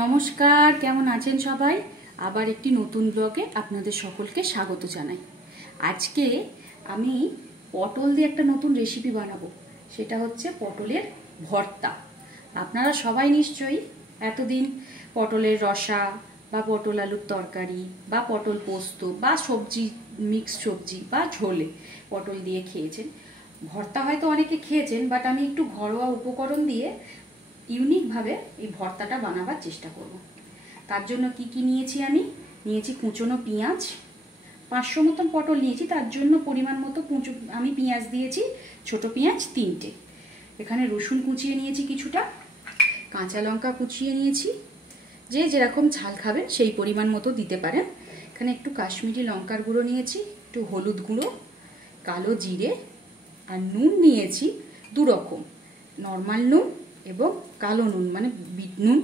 নমস্কার, কেমন আছেন সবাই? আবার একটি নতুন ব্লগে আপনাদের সকলকে স্বাগত জানাই। আজকে আমি পটল দিয়ে একটা নতুন রেসিপি বানাবো। সেটা হচ্ছে পটলের ভর্তা। আপনারা সবাই নিশ্চয়ই এতদিন পটলের রসা বা পটল আলুর তরকারি বা পটল পোস্ত বা সবজি, মিক্স সবজি বা ঝোলে পটল দিয়ে খেয়েছেন। ভর্তা হয়তো অনেকে খেয়েছেন, বাট আমি একটু ঘরোয়া উপকরণ দিয়ে ইউনিকভাবে এই ভর্তাটা বানাবার চেষ্টা করব। তার জন্য কি নিয়েছি? আমি নিয়েছি কুচনো পেঁয়াজ, 500 মতন পটল নিয়েছি, তার জন্য পরিমাণ মতো আমি পেঁয়াজ দিয়েছি, ছোট পেঁয়াজ 3টে। এখানে রসুন কুচিয়ে নিয়েছি কিছুটা, কাঁচা লঙ্কা কুচিয়ে নিয়েছি, যে যেরকম ঝাল খাবেন সেই পরিমাণ মতো দিতে পারেন। এখানে একটু কাশ্মীরি লঙ্কার গুঁড়ো নিয়েছি, একটু হলুদ গুঁড়ো, কালো জিরে, আর নুন নিয়েছি 2 রকম, নর্মাল নুন এবং কালো নুন মানে বিট নুন।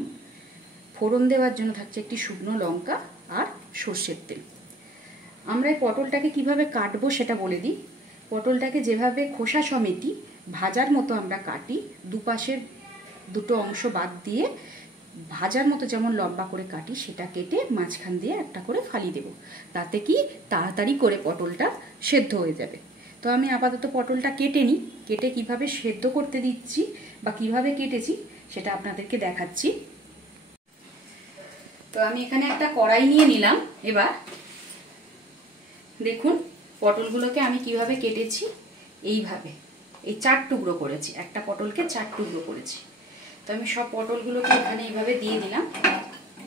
ফোড়ন দেওয়ার জন্য থাকছে একটি শুকনো লঙ্কা আর সর্ষের তেল। আমরা এই পটলটাকে কিভাবে কাটবো সেটা বলে দিই। পটলটাকে যেভাবে খোসা সমেতি ভাজার মতো আমরা কাটি, দুপাশের দুটো অংশ বাদ দিয়ে ভাজার মতো যেমন লম্বা করে কাটি, সেটা কেটে মাঝখান দিয়ে একটা করে ফালি দেব। তাতে কি তাড়াতাড়ি করে পটলটা সেদ্ধ হয়ে যাবে। তো আমি আপাতত পটলটা কেটে নিই, কেটে কিভাবে সেদ্ধ করতে দিচ্ছি বা কিভাবে কেটেছি সেটা আপনাদেরকে দেখাচ্ছি। তো আমি এখানে একটা কড়াই নিয়ে নিলাম। এবার দেখুন পটলগুলোকে আমি কিভাবে কেটেছি। এইভাবে এই 4 টুকরো করেছি, একটা পটলকে 4 টুকরো করেছি। তো আমি সব পটলগুলোকে এখানে এইভাবে দিয়ে দিলাম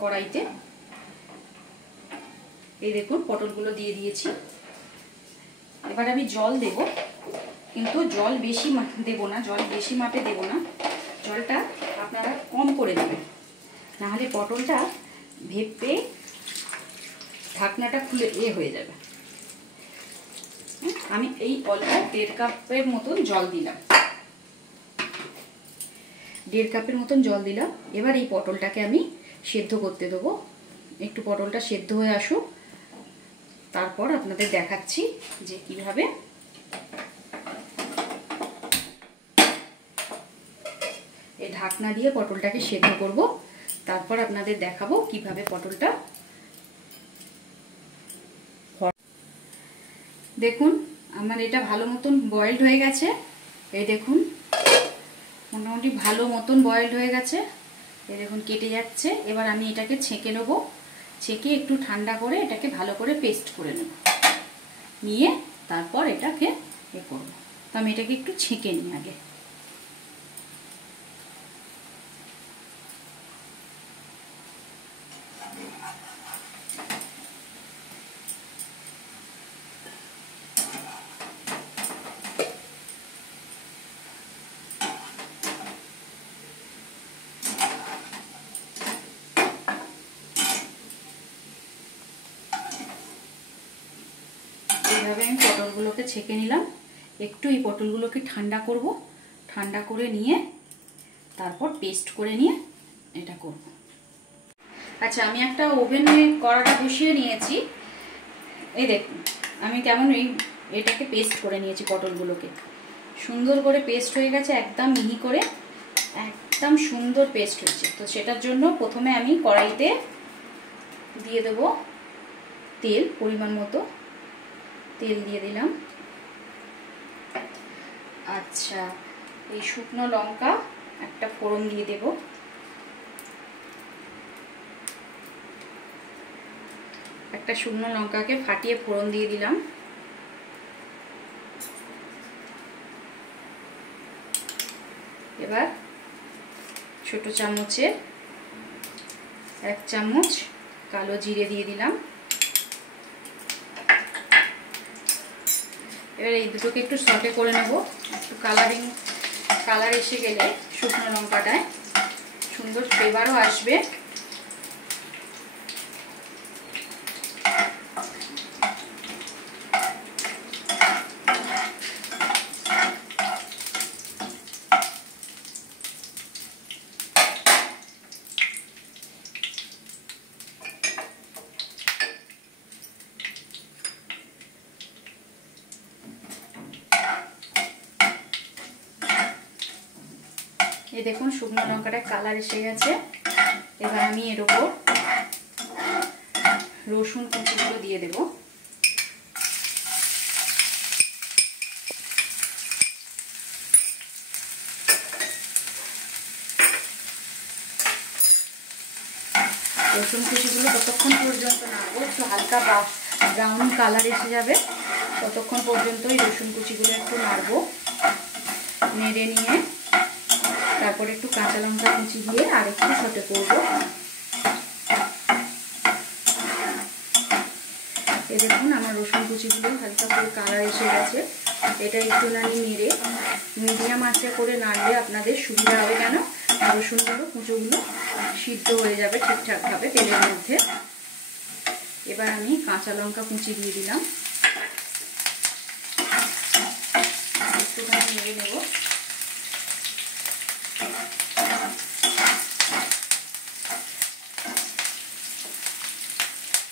কড়াইতে। এই দেখুন পটলগুলো দিয়ে দিয়েছি। এবার আমি জল দেব, কিন্তু জল বেশি দেব না, জল বেশি মাপে দেব না, জলটা আপনারা কম করে দেবেন, নাহলে পটলটা ভেপে ঢাকনাটা খুলে হয়ে যাবে। আমি এই অল্প 1.5 কাপের মতন জল দিলাম, 1.5 কাপের মতন জল দিলাম। এবার এই পটলটাকে আমি সেদ্ধ করতে দেবো। একটু পটলটা সেদ্ধ হয়ে আসুক, তারপর আপনাদের দেখাচ্ছি যে কিভাবে এই ঢাকনা দিয়ে পটলটাকে সেদ্ধ করব। তারপর আপনাদের দেখাবো কিভাবে পটলটা। দেখুন আমার এটা ভালো মতন বয়েলড হয়ে গেছে। এই দেখুন মোটামুটি ভালো মতন বয়েলড হয়ে গেছে। এই দেখুন কেটে যাচ্ছে। এবার আমি এটাকে ছেঁকে নেব, ছেঁকে একটু ঠান্ডা করে এটাকে ভালো করে পেস্ট করে নেব, নিয়ে তারপর এটাকে করব। তো আমি এটাকে একটু ছেঁকে নিই আগে। এইভাবে আমি পটলগুলোকে ছেঁকে নিলাম। একটু এই পটলগুলোকে ঠান্ডা করব, ঠান্ডা করে নিয়ে তারপর পেস্ট করে নিয়ে এটা করব। আচ্ছা আমি একটা ওভেনে কড়াটা বসিয়ে নিয়েছি। এই দেখুন আমি কেমন এটাকে পেস্ট করে নিয়েছি, পটলগুলোকে সুন্দর করে পেস্ট হয়ে গেছে, একদম মিহি করে, একদম সুন্দর পেস্ট হয়েছে। তো সেটার জন্য প্রথমে আমি কড়াইতে দিয়ে দেব তেল, পরিমাণ মতো তেল দিয়ে দিলাম। আচ্ছা এই শুকনো লঙ্কা একটা ফোড়ন দিয়ে দেব, একটা শুকনো লঙ্কাকে ফাটিয়ে ফোড়ন দিয়ে দিলাম। এবার ছোট চামচের 1 চামচ কালো জিরে দিয়ে দিলাম। এবার এই দুটোকে একটু সটে করে নেব। একটু কালার এসে গেলে শুকনো লঙ্কাটায় সুন্দর ফ্লেভারও আসবে। এই দেখুন শুকনো লঙ্কাটা কালার এসে গেছে। এবার আমি এর উপর রসুন কুচিগুলো দিয়ে দেব। রসুন কুচিগুলো ততক্ষণ পর্যন্ত নাড়বো, একটু হালকা ব্রাউন কালার এসে যাবে ততক্ষণ পর্যন্ত এই রসুন কুচিগুলো একটু নাড়বো। নেড়ে নিয়ে তারপর একটু কাঁচা লঙ্কা কুচি দিয়ে আর একটু সটে করবো। এই দেখুন আমার রসুন কুচিগুলো হালকা করে কালার এসে গেছে। এটা একটু নেড়ে মিডিয়াম আঁচে করে নাড়লে আপনাদের সুবিধা হবে, কেন রসুনগুলো কুচোগুলো সিদ্ধ হয়ে যাবে ঠিকঠাকভাবে তেলের মধ্যে। এবার আমি কাঁচা লঙ্কা কুচি দিয়ে দিলাম, একটুখানি নেড়ে নেব।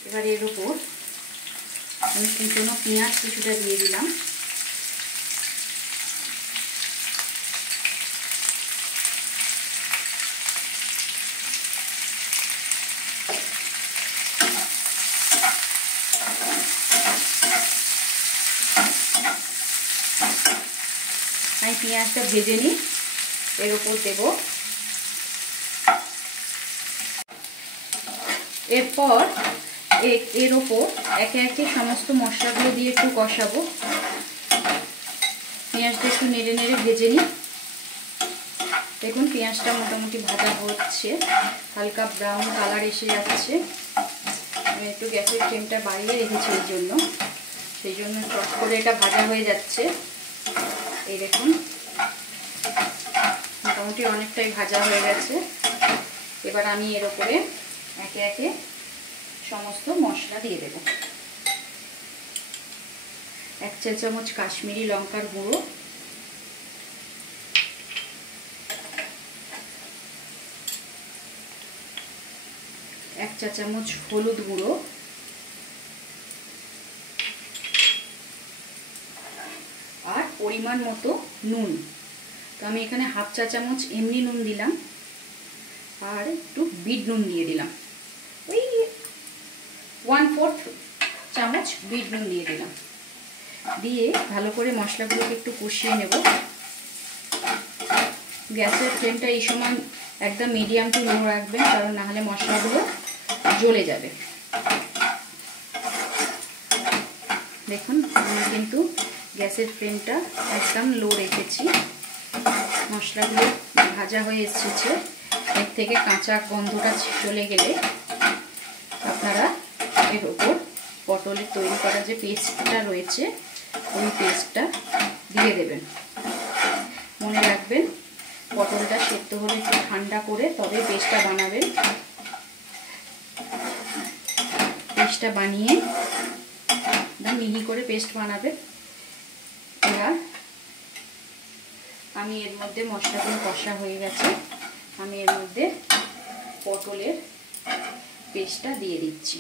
এবার এর উপর আমি কুচনো পেঁয়াজ কিছুটা দিয়ে দিলাম। আমি পেঁয়াজটা ভেজে নিই, এর উপর দেব। এরপর এর ওপর একে একে সমস্ত মশলাগুলো দিয়ে একটু কষাবো। পেঁয়াজটা একটু নেড়ে নেড়ে ভেজে নিই। দেখুন পেঁয়াজটা মোটামুটি ভাজা হচ্ছে, হালকা ব্রাউন কালার এসে যাচ্ছে। আমি একটু গ্যাসের ফ্লেমটা বাড়িয়ে রেখেছি সেই জন্য টক করে এটা ভাজা হয়ে যাচ্ছে। এই দেখুন মোটামুটি অনেকটাই ভাজা হয়ে গেছে। এবার আমি এর উপরে একে একে সমস্ত মশলা দিয়ে দেব। 1 চা চামচ কাশ্মীরি লঙ্কার গুঁড়ো, 1 চা চামচ হলুদ গুঁড়ো, আর পরিমাণ মতো নুন। তো আমি এখানে 1/2 চা চামচ এমনি নুন দিলাম, আর একটু বিট নুন দিয়ে দিলাম, ওই 1/4 চামচ বিট নুন দিয়ে দিলাম। দিয়ে ভালো করে মশলাগুলোকে একটু কষিয়ে নেব। গ্যাসের ফ্লেমটা এই সময় একদম মিডিয়াম টু লো রাখবেন, কারণ নাহলে মশলাগুলো জ্বলে যাবে। দেখুন আমি কিন্তু গ্যাসের ফ্লেমটা একদম লো রেখেছি। মশলাগুলো ভাজা হয়ে এসেছে, এর থেকে কাঁচা গন্ধটা চলে গেলে আপনারা এর ওপর পটলের তৈরি করা যে পেস্টটা রয়েছে ওই পেস্টটা দিয়ে দেবেন। মনে রাখবেন পটলটা সেদ্ধ হলে একটু ঠান্ডা করে তবে পেস্টটা বানাবেন। পেস্টটা বানিয়ে মিহি করে পেস্ট বানাবেন। এবার আমি এর মধ্যে মশলাগুলো কষা হয়ে গেছে, আমি এর মধ্যে পটলের পেস্টটা দিয়ে দিচ্ছি।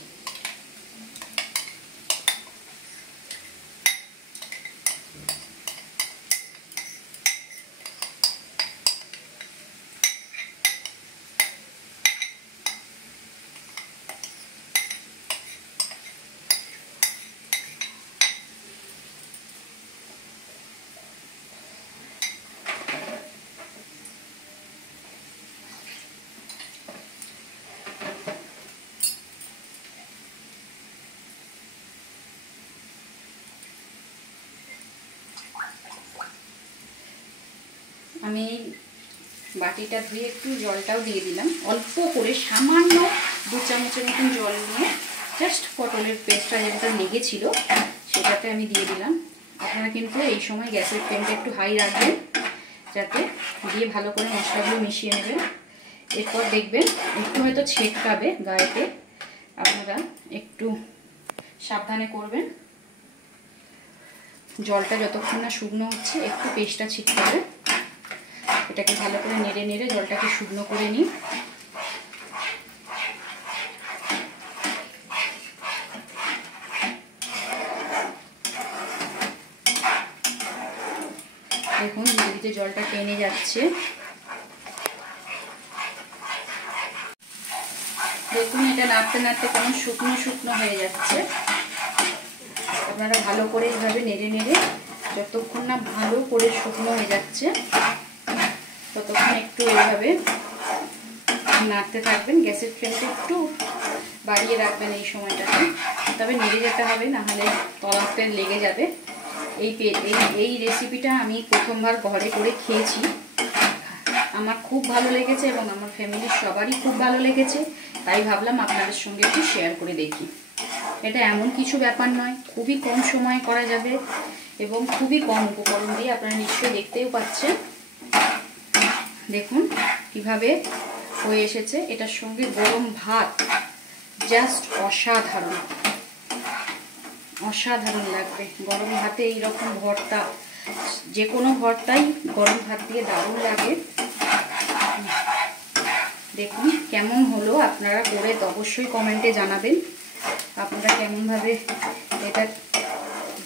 আমি বাটিটা ধুয়ে একটু জলটাও দিয়ে দিলাম, অল্প করে সামান্য 2 চামচের মতন জল নিয়ে জাস্ট পটলের পেস্টটা যেটা লেগেছিল সেটাতে আমি দিয়ে দিলাম। আপনারা কিন্তু এই সময় গ্যাসের ফ্লেমটা একটু হাই রাখবেন, যাতে দিয়ে ভালো করে মশলাগুলো মিশিয়ে নেবেন। এরপর দেখবেন একটু হয়তো ছেটকাবে গায়েতে, আপনারা একটু সাবধানে করবেন। জলটা যতক্ষণ না শুকনো হচ্ছে একটু পেস্টটা ছিটকাবে। এটাকে ভালো করে নেড়ে নেড়ে জলটাকে শুকনো করে নিই। দেখুন ধীরে ধীরে জলটা টেনে যাচ্ছে। দেখুন এটা নাড়তে নাড়তে কেমন শুকনো শুকনো হয়ে যাচ্ছে। আপনারা ভালো করে এইভাবে নেড়ে নেড়ে যতক্ষণ না ভালো করে শুকনো হয়ে যাচ্ছে ততক্ষণ একটু এইভাবে নাড়তে থাকবেন। গ্যাসের ফ্লেমটা একটু বাড়িয়ে রাখবেন এই সময়টাতে, তবে নেড়ে যেতে হবে, নাহলে তলাতে লেগে যাবে। এই রেসিপিটা আমি প্রথমবার ঘরে করে খেয়েছি, আমার খুব ভালো লেগেছে এবং আমার ফ্যামিলির সবারই খুব ভালো লেগেছে, তাই ভাবলাম আপনাদের সঙ্গে একটু শেয়ার করে দেখি। এটা এমন কিছু ব্যাপার নয়, খুবই কম সময়ে করা যাবে এবং খুবই কম উপকরণ দিয়ে, আপনারা নিশ্চয়ই দেখতেও পাচ্ছেন। দেখুন কিভাবে হয়ে এসেছে। এটার সঙ্গে গরম ভাত জাস্ট অসাধারণ অসাধারণ লাগবে। গরম ভাতে এইরকম ভর্তা, যে কোনো ভর্তাই গরম ভাত দিয়ে দারুণ লাগে। দেখুন কেমন হলো, আপনারা করে অবশ্যই কমেন্টে জানাবেন আপনারা কেমনভাবে এটা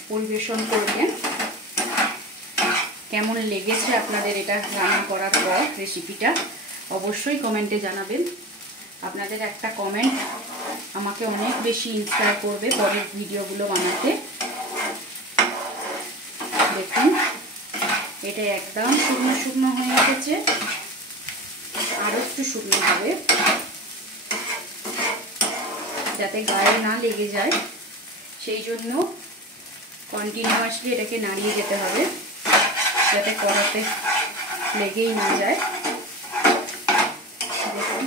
পরিবেশন করবেন, কেমন লেগেছে আপনাদের এটা রান্না করার পর রেসিপিটা অবশ্যই কমেন্টে জানাবেন। আপনাদের একটা কমেন্ট আমাকে অনেক বেশি ইন্সপায়ার করবে পরের ভিডিওগুলো বানাতে। দেখুন এটা একদম শুকনো শুকনো হয়ে এসেছে, আরও একটু শুকনো হবে যাতে গায়ে না লেগে যায়, সেই জন্য কন্টিনিউয়াসলি এটাকে নাড়িয়ে যেতে হবে যাতে কড়াতে লেগেই না যায়। দেখুন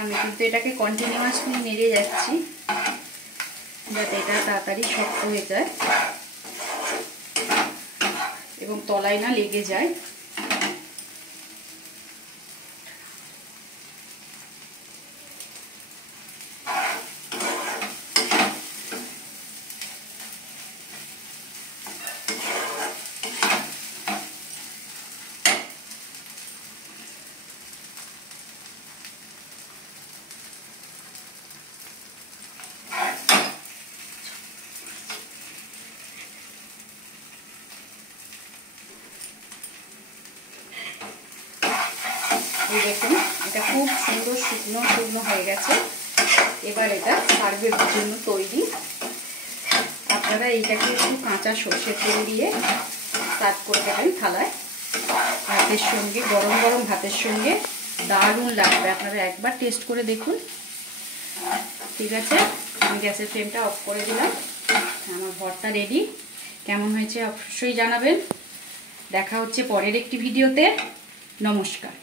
আমি কিন্তু এটাকে কন্টিনিউয়াসলি নেড়ে যাচ্ছি যাতে এটা তাড়াতাড়ি শক্ত হয়ে যায় এবং তলায় না লেগে যায়। এই দেখুন এটা খুব সুন্দর শুকনো শুকনো হয়ে গেছে। এবার এটা সার্ভের জন্য তৈরি। আপনারা এইটাকে একটু কাঁচা সর্ষের তেল দিয়ে সার্ভ করে দেবেন থালায়, ভাতের সঙ্গে, গরম গরম ভাতের সঙ্গে দারুণ লাগবে। আপনারা একবার টেস্ট করে দেখুন। ঠিক আছে, আমি গ্যাসের ফ্লেমটা অফ করে দিলাম। আমার ভর্তা রেডি। কেমন হয়েছে অবশ্যই জানাবেন। দেখা হচ্ছে পরের একটি ভিডিওতে। নমস্কার।